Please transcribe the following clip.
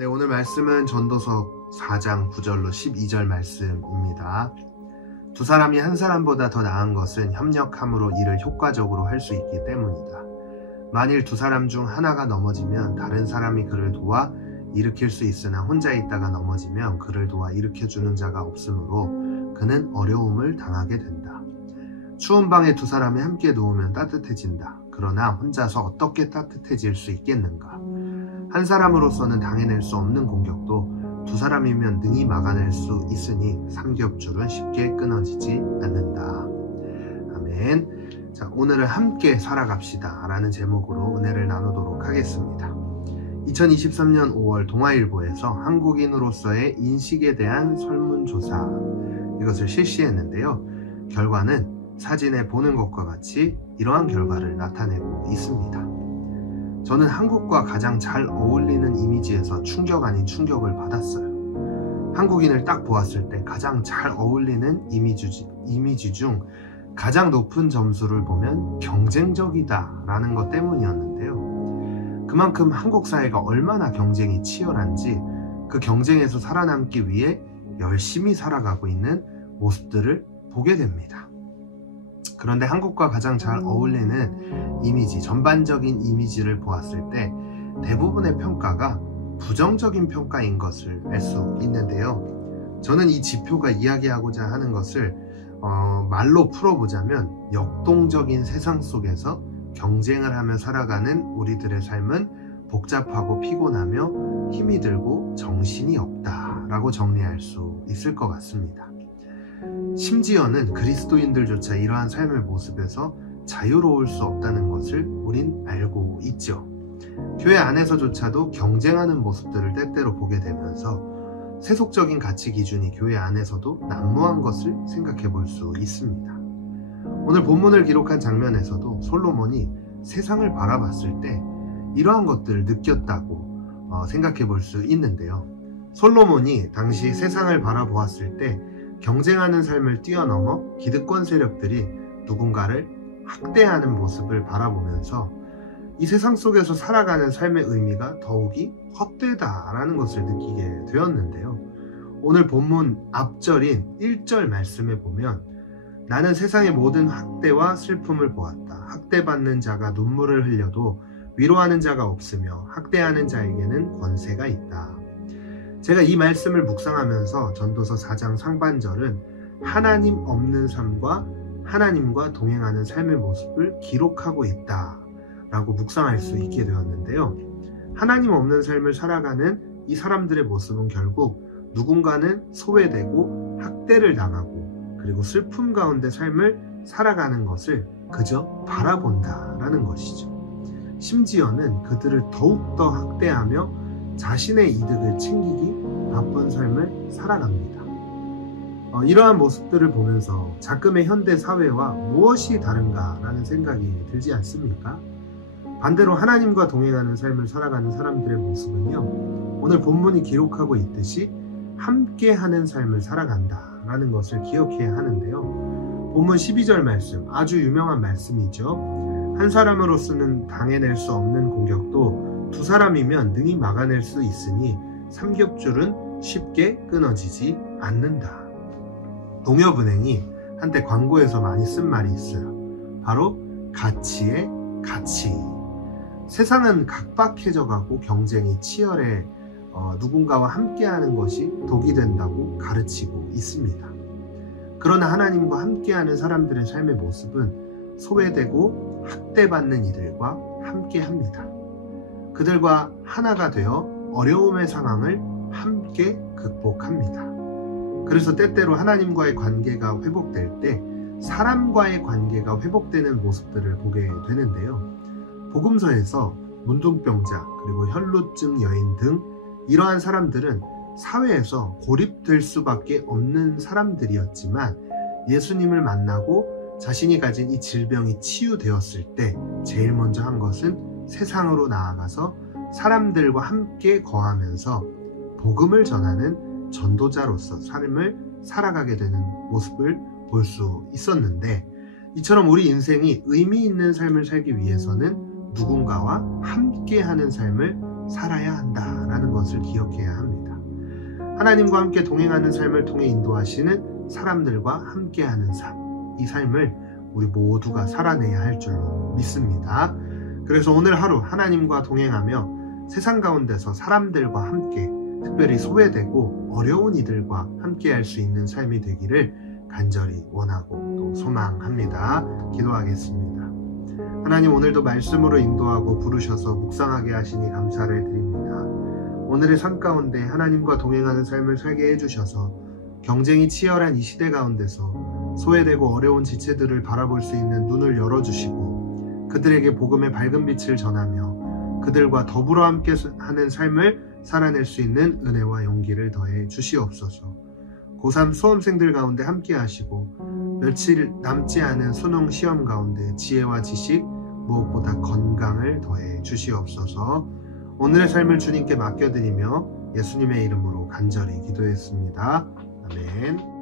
네, 오늘 말씀은 전도서 4장 9절로 12절 말씀입니다. 두 사람이 한 사람보다 더 나은 것은 협력함으로 일을 효과적으로 할 수 있기 때문이다. 만일 두 사람 중 하나가 넘어지면 다른 사람이 그를 도와 일으킬 수 있으나 혼자 있다가 넘어지면 그를 도와 일으켜주는 자가 없으므로 그는 어려움을 당하게 된다. 추운 방에 두 사람이 함께 누우면 따뜻해진다. 그러나 혼자서 어떻게 따뜻해질 수 있겠는가? 한 사람으로서는 당해낼 수 없는 공격도 두 사람이면 능히 막아낼 수 있으니 삼겹줄은 쉽게 끊어지지 않는다. 아멘. 자, 오늘은 함께 살아갑시다 라는 제목으로 은혜를 나누도록 하겠습니다. 2023년 5월 동아일보에서 한국인으로서의 인식에 대한 설문조사 이것을 실시했는데요. 결과는 사진에 보는 것과 같이 이러한 결과를 나타내고 있습니다. 저는 한국과 가장 잘 어울리는 이미지에서 충격 아닌 충격을 받았어요. 한국인을 딱 보았을 때 가장 잘 어울리는 이미지 중 가장 높은 점수를 보면 경쟁적이다 라는 것 때문이었는데요. 그만큼 한국 사회가 얼마나 경쟁이 치열한지 그 경쟁에서 살아남기 위해 열심히 살아가고 있는 모습들을 보게 됩니다. 그런데 한국과 가장 잘 어울리는 이미지, 전반적인 이미지를 보았을 때 대부분의 평가가 부정적인 평가인 것을 알 수 있는데요. 저는 이 지표가 이야기하고자 하는 것을 말로 풀어보자면 역동적인 세상 속에서 경쟁을 하며 살아가는 우리들의 삶은 복잡하고 피곤하며 힘이 들고 정신이 없다라고 정리할 수 있을 것 같습니다. 심지어는 그리스도인들조차 이러한 삶의 모습에서 자유로울 수 없다는 것을 우린 알고 있죠. 교회 안에서조차도 경쟁하는 모습들을 때때로 보게 되면서 세속적인 가치 기준이 교회 안에서도 난무한 것을 생각해 볼 수 있습니다. 오늘 본문을 기록한 장면에서도 솔로몬이 세상을 바라봤을 때 이러한 것들을 느꼈다고 생각해 볼 수 있는데요. 솔로몬이 당시 세상을 바라보았을 때 경쟁하는 삶을 뛰어넘어 기득권 세력들이 누군가를 학대하는 모습을 바라보면서 이 세상 속에서 살아가는 삶의 의미가 더욱이 헛되다라는 것을 느끼게 되었는데요. 오늘 본문 앞절인 1절 말씀에 보면 나는 세상의 모든 학대와 슬픔을 보았다. 학대받는 자가 눈물을 흘려도 위로하는 자가 없으며 학대하는 자에게는 권세가 있다. 제가 이 말씀을 묵상하면서 전도서 4장 상반절은 하나님 없는 삶과 하나님과 동행하는 삶의 모습을 기록하고 있다라고 묵상할 수 있게 되었는데요. 하나님 없는 삶을 살아가는 이 사람들의 모습은 결국 누군가는 소외되고 학대를 당하고 그리고 슬픔 가운데 삶을 살아가는 것을 그저 바라본다라는 것이죠. 심지어는 그들을 더욱더 학대하며 자신의 이득을 챙기기 바쁜 삶을 살아갑니다. 이러한 모습들을 보면서 작금의 현대 사회와 무엇이 다른가라는 생각이 들지 않습니까? 반대로 하나님과 동행하는 삶을 살아가는 사람들의 모습은요, 오늘 본문이 기록하고 있듯이 함께하는 삶을 살아간다라는 것을 기억해야 하는데요. 본문 12절 말씀, 아주 유명한 말씀이죠. 한 사람으로서는 당해낼 수 없는 공격도 두 사람이면 능히 막아낼 수 있으니 삼겹줄은 쉽게 끊어지지 않는다. 농협은행이 한때 광고에서 많이 쓴 말이 있어요. 바로 가치의 가치. 세상은 각박해져가고 경쟁이 치열해 누군가와 함께하는 것이 독이 된다고 가르치고 있습니다. 그러나 하나님과 함께하는 사람들의 삶의 모습은 소외되고 학대받는 이들과 함께합니다. 그들과 하나가 되어 어려움의 상황을 함께 극복합니다. 그래서 때때로 하나님과의 관계가 회복될 때 사람과의 관계가 회복되는 모습들을 보게 되는데요. 복음서에서 문둥병자 그리고 혈루증 여인 등 이러한 사람들은 사회에서 고립될 수밖에 없는 사람들이었지만 예수님을 만나고 자신이 가진 이 질병이 치유되었을 때 제일 먼저 한 것은 세상으로 나아가서 사람들과 함께 거하면서 복음을 전하는 전도자로서 삶을 살아가게 되는 모습을 볼 수 있었는데, 이처럼 우리 인생이 의미 있는 삶을 살기 위해서는 누군가와 함께하는 삶을 살아야 한다라는 것을 기억해야 합니다. 하나님과 함께 동행하는 삶을 통해 인도하시는 사람들과 함께하는 삶, 이 삶을 우리 모두가 살아내야 할 줄로 믿습니다. 그래서 오늘 하루 하나님과 동행하며 세상 가운데서 사람들과 함께, 특별히 소외되고 어려운 이들과 함께할 수 있는 삶이 되기를 간절히 원하고 또 소망합니다. 기도하겠습니다. 하나님, 오늘도 말씀으로 인도하고 부르셔서 묵상하게 하시니 감사를 드립니다. 오늘의 삶 가운데 하나님과 동행하는 삶을 살게 해주셔서 경쟁이 치열한 이 시대 가운데서 소외되고 어려운 지체들을 바라볼 수 있는 눈을 열어주시고 그들에게 복음의 밝은 빛을 전하며 그들과 더불어 함께 하는 삶을 살아낼 수 있는 은혜와 용기를 더해 주시옵소서. 고3 수험생들 가운데 함께 하시고 며칠 남지 않은 수능 시험 가운데 지혜와 지식, 무엇보다 건강을 더해 주시옵소서. 오늘의 삶을 주님께 맡겨드리며 예수님의 이름으로 간절히 기도했습니다. 아멘.